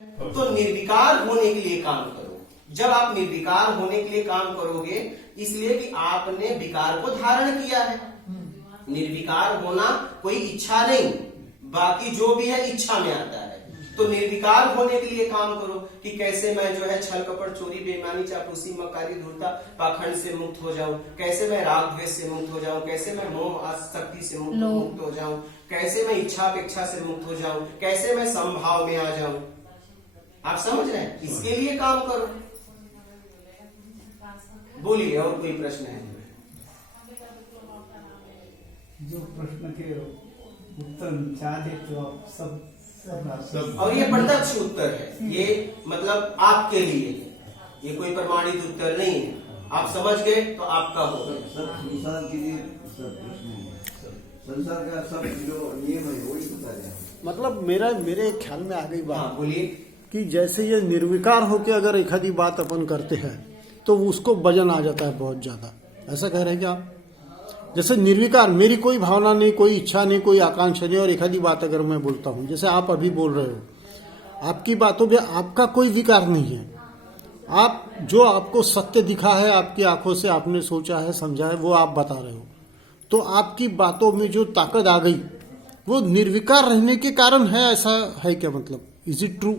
तो निर्विकार होने के लिए काम करो। जब आप निर्विकार होने के लिए काम करोगे, इसलिए कि आपने विकार को धारण किया है। निर्विकार होना कोई इच्छा नहीं, बाकी जो भी है इच्छा में आता है। तो निर्विकार होने के लिए काम करो कि कैसे मैं जो है छल कपट चोरी बेईमानी चापलूसी मक्कारी धूर्तता पाखंड से मुक्त हो जाऊं, कैसे मैं राग द्वेष से मुक्त हो जाऊं, कैसे मैं मोह आसक्ति से मुक्त हो जाऊं, कैसे मैं इच्छा अपेक्षा से मुक्त हो जाऊं, कैसे मैं समभाव में आ जाऊं। आप समझ रहे हैं? इसके लिए काम करो। बोलिए, और कोई प्रश्न है? जो प्रश्न के उत्तर चाहते तो आप सब और ये प्रत्यक्ष उत्तर है, ये मतलब आपके लिए है, ये कोई प्रमाणित उत्तर नहीं है। आप समझ गए तो आपका हो गया। सब संसार के लिए सब प्रश्न है, संसार का सब जो नियम है वही बता रहे हैं। मतलब मेरे ख्याल में आ गई बात। हाँ, बोलिए। कि जैसे ये निर्विकार होके अगर एक आधी बात अपन करते हैं तो उसको वजन आ जाता है बहुत ज्यादा। ऐसा कह रहे हैं क्या आप? जैसे निर्विकार, मेरी कोई भावना नहीं, कोई इच्छा नहीं, कोई आकांक्षा नहीं, और एक आधी बात अगर मैं बोलता हूँ, जैसे आप अभी बोल रहे हो, आपकी बातों में आपका कोई विकार नहीं है। आप जो आपको सत्य दिखा है, आपकी आंखों से आपने सोचा है, समझा है, वो आप बता रहे हो। तो आपकी बातों में जो ताकत आ गई वो निर्विकार रहने के कारण है। ऐसा है क्या? मतलब इज इट ट्रू?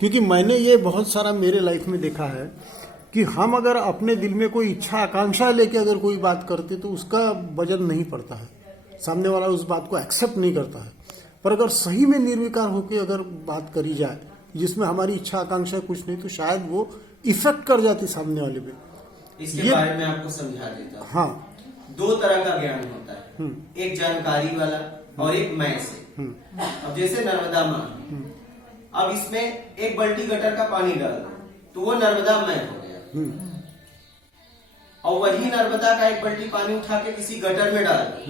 क्योंकि मैंने ये बहुत सारा मेरे लाइफ में देखा है कि हम अगर अपने दिल में कोई इच्छा आकांक्षा लेके अगर कोई बात करते तो उसका वजन नहीं पड़ता है, सामने वाला उस बात को एक्सेप्ट नहीं करता है। पर अगर सही में निर्विकार होकर अगर बात करी जाए जिसमें हमारी इच्छा आकांक्षा कुछ नहीं, तो शायद वो इफेक्ट कर जाती सामने वाले पे। इसके बारे में आपको समझा देता हूँ। हाँ, दो तरह का ज्ञान होता है, एक जानकारी वाला और एक मैं से। अब जैसे नर्मदा माँ, अब इसमें एक बाल्टी गटर का पानी डाल दो तो वो नर्मदा मैं हो गया, और वही नर्मदा का एक बाल्टी पानी उठा के किसी गटर में डाल दो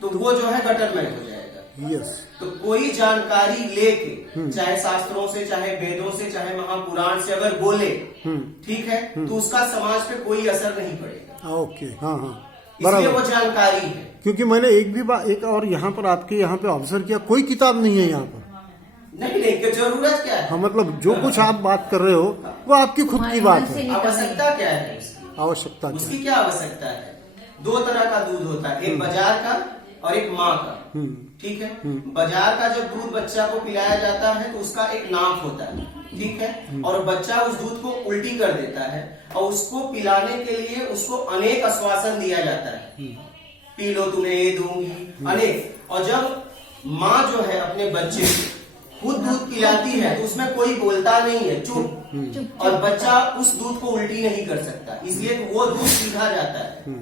तो वो जो है गटर में हो जाएगा। यस। तो कोई जानकारी लेके, चाहे शास्त्रों से, चाहे वेदों से, चाहे महापुराण से अगर बोले, ठीक है, तो उसका समाज पे कोई असर नहीं पड़ेगा। ओके, हाँ हाँ, इसलिए वो बराबर। जानकारी है। क्योंकि मैंने एक और यहाँ पर आपके यहाँ पे ऑब्जर्व किया, कोई किताब नहीं है यहाँ पर। नहीं नहीं, जरूरत क्या है? हाँ, मतलब जो कुछ आप बात कर रहे हो वो आपकी खुद की बात है। आवश्यकता क्या है उसकी? आवश्यकता उसकी क्या आवश्यकता है? दो तरह का दूध होता है, एक बाजार का और एक माँ का। ठीक है। बाजार का जब दूध बच्चा को पिलाया जाता है तो उसका एक नाप होता है, ठीक है, और बच्चा उस दूध को उल्टी कर देता है और उसको पिलाने के लिए उसको अनेक आश्वासन दिया जाता है, पी लो तुम्हें ये दूंगी, अनेक। और जब माँ जो है अपने बच्चे को खुद दूध पिलाती है तो उसमें कोई बोलता नहीं है, चुप, और बच्चा उस दूध को उल्टी नहीं कर सकता, इसलिए वो दूध सीधा जाता है।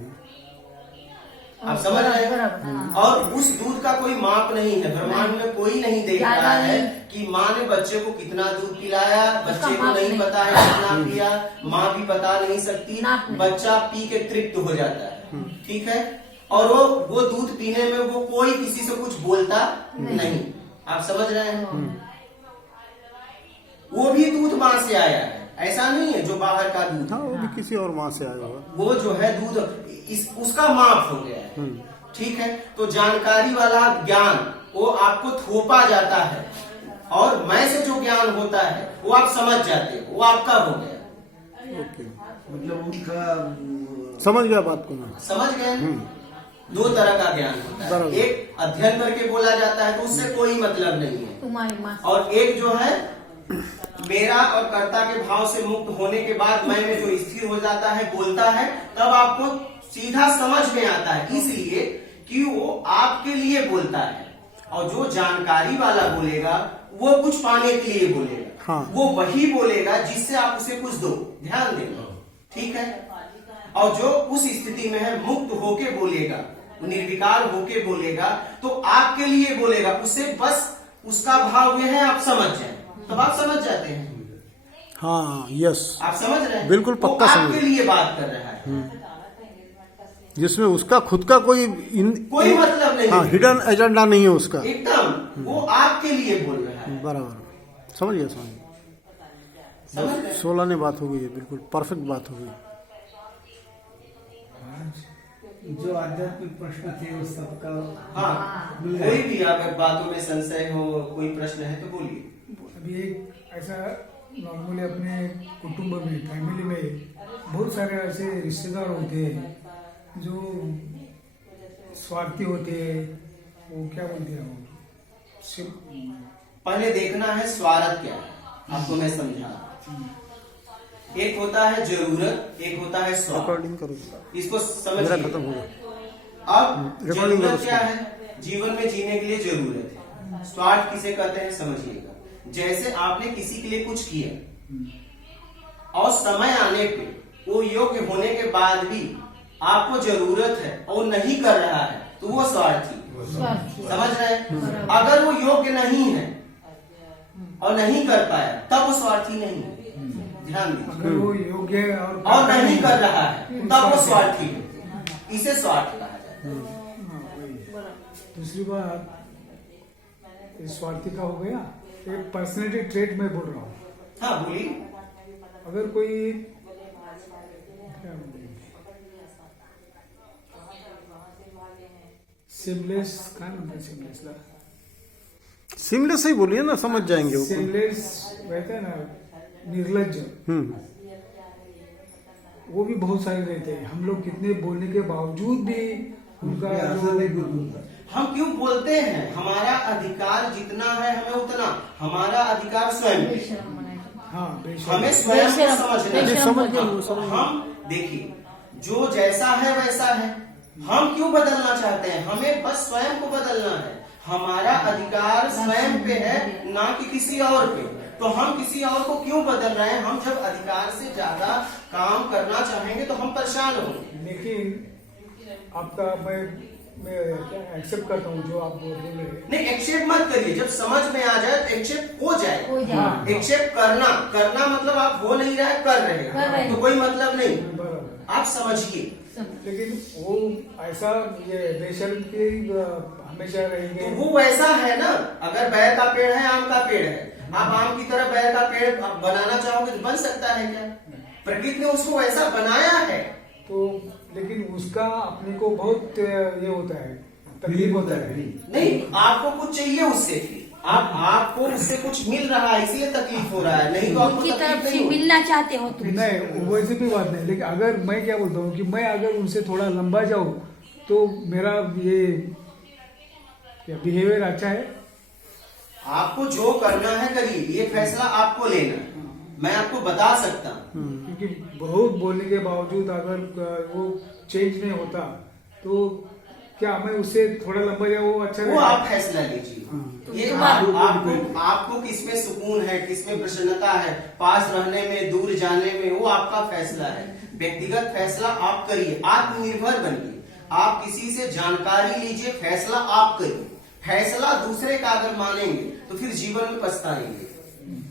आप समझ रहे हैं? और उस दूध का कोई माप नहीं है, ब्रह्मांड में कोई नहीं देख रहा है कि माँ ने बच्चे को कितना दूध पिलाया, बच्चे को नहीं पता है कितना पिया, माँ भी बता नहीं सकती, बच्चा पी के तृप्त हो जाता है, ठीक है, और वो दूध पीने में वो कोई किसी से कुछ बोलता नहीं। आप समझ रहे हैं? वो भी दूध माँ से आया है, ऐसा नहीं है जो बाहर का दूध। हाँ, वो भी किसी और माँ से आया होगा। वो जो है दूध उसका माप हो गया है, ठीक है। तो जानकारी वाला ज्ञान वो आपको थोपा जाता है, और मैं से जो ज्ञान होता है वो आप समझ जाते हो, वो आपका हो गया। ओके, मतलब उनका समझ गया बात को मैं। समझ गए? दो तरह का ज्ञान होता है, एक अध्ययन करके बोला जाता है तो उससे कोई मतलब नहीं है, और एक जो है मेरा और कर्ता के भाव से मुक्त होने के बाद मैं में जो स्थिर हो जाता है, बोलता है, तब आपको सीधा समझ में आता है, इसलिए कि वो आपके लिए बोलता है। और जो जानकारी वाला बोलेगा वो कुछ पाने के लिए बोलेगा। हाँ। वो वही बोलेगा जिससे आप उसे कुछ दो, ध्यान देना, ठीक है। और जो उस स्थिति में है, मुक्त होके बोलेगा, निर्विकार होके बोलेगा, तो आपके लिए बोलेगा, उसे बस उसका भाव यह है आप समझ जाए, तब आप समझ जाते हैं। हाँ, यस, आप समझ रहे हैं? बिल्कुल पक्का समझ। आपके लिए बात कर रहा है, जिसमें उसका खुद का कोई कोई मतलब नहीं। हाँ, हिडन एजेंडा नहीं है उसका, एकदम वो आपके लिए बोल रहा है। बराबर, समझ गया, समझ समझ गए? 16 ने बात हो गई है, बिल्कुल परफेक्ट बात हो गई। जो आध्यात्मिक प्रश्न थे वो सबका हाँ, कोई भी अगर बातों में संशय हो, कोई प्रश्न है तो बोलिए। अभी एक ऐसा नॉर्मली अपने कुटुंब में, फैमिली में बहुत सारे ऐसे रिश्तेदार होते हैं जो स्वार्थी होते हैं। वो क्या बोलते हैं, वो सिर्फ पहले देखना है स्वार्थ क्या है, आपको मैं समझा। एक होता है जरूरत, एक होता है स्वार्थ। रिकॉर्डिंग करो, इसको मेरा समझिए। खत्म होगा। अब रिकॉर्डिंग करो जरूरत क्या उसको। है, जीवन में जीने के लिए जरूरत है। स्वार्थ किसे कहते हैं समझिएगा। जैसे आपने किसी के लिए कुछ किया और समय आने पे वो योग्य होने के बाद भी आपको जरूरत है और नहीं कर रहा है, तो वो स्वार्थी। समझ रहे हैं? अगर वो योग्य नहीं है और नहीं कर पाया, तब वो स्वार्थी नहीं है। ध्यान दीजिए। अगर वो योग्य है और नहीं कर रहा है, तब वो स्वार्थी है। इसे स्वार्थ कहा जाता है। दूसरी बात, ये स्वार्थी का हो गया। एक पर्सनैलिटी ट्रेट में बोल रहा हूँ। हाँ बोलिए। अगर कोई क्या बोलते हैं, सिमलेस, काय म्हणतात सिमलेसला? सिमलेस ही बोलिए ना, समझ जाएंगे वो। सिमलेस रहता है ना, निर्लज्ज, वो भी बहुत सारे रहते हैं। हम लोग कितने बोलने के बावजूद भी उनका असर नहीं कुछ होता। हम क्यों बोलते हैं? हमारा अधिकार जितना है हमें उतना, हमारा अधिकार स्वयं पे। हाँ बेशक हमें स्वयं को बेशरम, समझना है। समझ गए, वो समझ गए। हम देखिए, जो जैसा है वैसा है। हम क्यों बदलना चाहते हैं? हमें बस स्वयं को बदलना है। हमारा अधिकार स्वयं पे है, ना कि किसी और पे। तो हम किसी और को क्यों बदल रहे हैं? हम जब अधिकार से ज्यादा काम करना चाहेंगे तो हम परेशान होंगे। लेकिन आपका मैं क्या एक्सेप्ट करता हूँ जो आप बोल रहे हैं। नहीं, एक्सेप्ट मत करिए। जब समझ में आ जाए तो एक्सेप्ट हो जाए। हाँ, एक्सेप्ट करना मतलब आप हो नहीं रहे, कर रहे कर रहे हैं, हैं। तो कोई मतलब नहीं। बराबर। आप समझिए। लेकिन वो ऐसा ये बेशर्म के हमेशा तो रहेंगे। वो वैसा है ना, अगर बैर का पेड़ है, आम का पेड़ है, आप आम की तरह बैर का पेड़ आप बनाना चाहोगे तो बन सकता है क्या? प्रकृति ने उसको वैसा बनाया है। तो लेकिन उसका अपने को बहुत ये होता है, तकलीफ होता है। नहीं, आपको कुछ चाहिए उससे। आपको उससे कुछ मिल रहा है, इसलिए तकलीफ हो रहा है। नहीं तो आपको उनकी तकलीफ तरफ से नहीं होगी। मिलना चाहते हो तुम। नहीं, वैसे भी बात नहीं। लेकिन अगर मैं क्या बोलता हूँ कि मैं अगर उनसे थोड़ा लंबा जाऊँ तो मेरा ये बिहेवियर अच्छा है। आपको जो करना है करिए, ये फैसला आपको लेना है। मैं आपको बता सकता हूँ। क्योंकि बहुत बोलने के बावजूद अगर वो चेंज नहीं होता तो क्या मैं उससे थोड़ा लंबा जाऊँ वो अच्छा वो रहेगा? आप फैसला लीजिए। ये आपको किसमें सुकून है, किसमें प्रसन्नता है, पास रहने में, दूर जाने में, वो आपका फैसला है। व्यक्तिगत फैसला आप करिए, आत्मनिर्भर बनिए। आप किसी से जानकारी लीजिए, फैसला आप करिए। फैसला दूसरे का अगर मानेंगे तो फिर जीवन में पछताएंगे।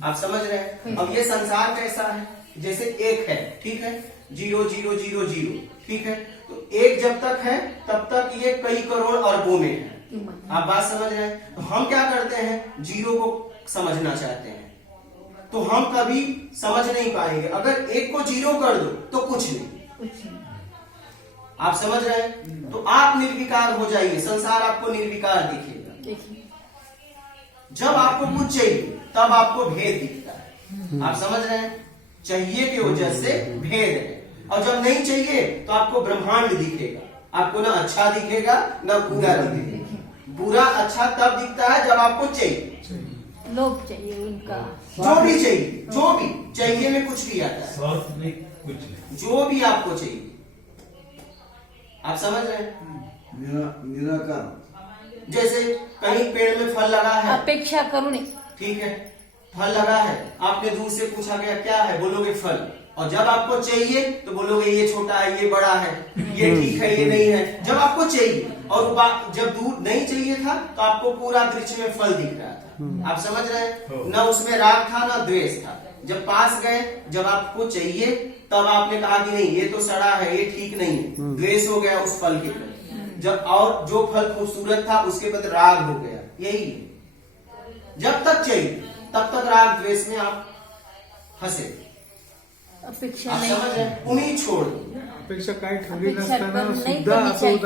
आप समझ रहे हैं? अब ये संसार कैसा है? जैसे एक है, ठीक है, 0 0 0 0, ठीक है। तो एक जब तक है तब तक ये कई करोड़ अरबों में है। आप बात समझ रहे हैं? तो हम क्या करते हैं? 0 को समझना चाहते हैं, तो हम कभी समझ नहीं पाएंगे। अगर 1 को 0 कर दो तो कुछ नहीं। आप समझ रहे हैं? तो आप निर्विकार हो जाइए, संसार आपको निर्विकार दिखेगा। जब आपको कुछ चाहिए तब आपको भेद दिखता है। आप समझ रहे हैं? चाहिए की वजह से भेद है। और जब नहीं चाहिए तो आपको ब्रह्मांड दिखेगा। आपको ना अच्छा दिखेगा ना बुरा दिखेगा। बुरा अच्छा तब दिखता है जब आपको चाहिए। लोग चाहिए उनका। जो भी चाहिए, जो भी चाहिए में कुछ भी आता है। स्वार्थ में कुछ नहीं। जो भी आपको चाहिए, आप समझ रहे हैं? निराकार। जैसे कहीं पेड़ में फल लगा है, अपेक्षा करू नये। ठीक है, फल लगा है, आपने दूर से पूछा गया क्या है, बोलोगे फल। और जब आपको चाहिए तो बोलोगे ये छोटा है, ये बड़ा है, ये ठीक है, ये नहीं है। जब आपको चाहिए, और जब दूर नहीं चाहिए था तो आपको पूरा वृक्ष में फल दिख रहा था। आप समझ रहे हैं? न उसमें राग था न द्वेष था। जब पास गए, जब आपको चाहिए, तब आपने कहा कि नहीं ये तो सड़ा है, ये ठीक नहीं है, द्वेष हो गया उस फल के प्रति। जब और जो फल खूबसूरत था उसके प्रति राग हो गया। यही है, जब तक चाहिए तब तक राग द्वेष में आप फंसे। अपेक्षा आप नहीं। समझ रहे हैं? उम्मीद छोड़ दो। अपेक्षा काय ठेवली अपेक्षा नसताना पण नाही सुद्धा करनी असं चाहिए. होतं